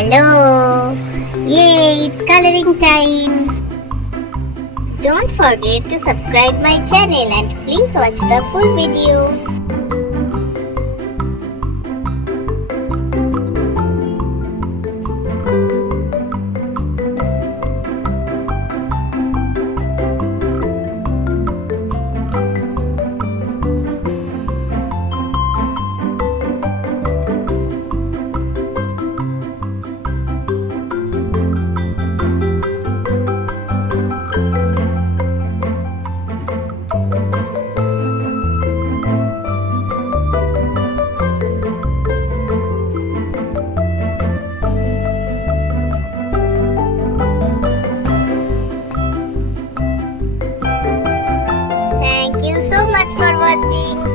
Hello! Yay, it's coloring time! Don't forget to subscribe my channel and please watch the full video. Thank you so much for watching.